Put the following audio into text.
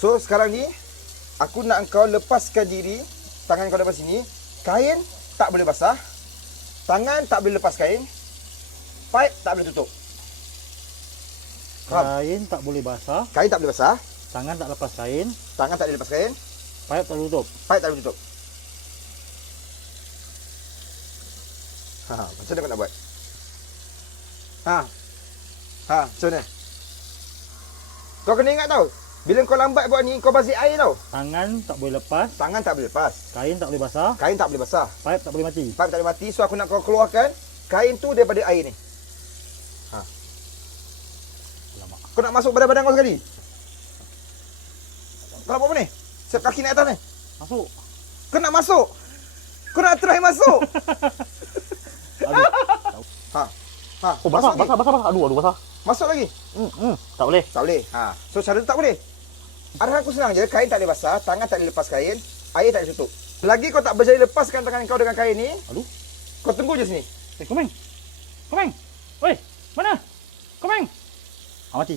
So sekarang ni aku nak engkau lepaskan diri. Tangan kau daripada sini. Kain tak boleh basah. Tangan tak boleh lepas kain. Pipe tak boleh tutup. Faham? Kain tak boleh basah, Kain tak boleh basah. tangan tak lepas kain, Tangan tak boleh lepas kain. pipe tak tutup. Pipe tak boleh tutup. Macam mana kau nak buat? Macam mana? Kau kena ingat tau. Bila kau lambat buat ni, kau bazir air tau. Tangan tak boleh lepas, Tangan tak boleh lepas. kain tak boleh basah, Kain tak boleh basah. pipe tak boleh mati. Pipe tak boleh mati. So aku nak kau keluarkan kain tu daripada air ni. Alamak. Kau nak masuk badan kau sekali. Kau nak buat apa ni? Siap kaki naik atas ni. Masuk. Kau nak masuk. Kau nak try masuk. Aduh. Masuk Oh, basah, lagi. basah. Aduh, basah. Masuk lagi. Tak boleh. Tak boleh. So cara tu tak boleh. Arahan aku senang je. Kain tak boleh basah, tangan tak boleh lepas kain, air tak boleh tutup. Lagi kau tak berjaya lepaskan tangan kau dengan kain ni, Aduh. kau tunggu je sini. Komeng. Komeng. Oi, mana? Komeng. Mati.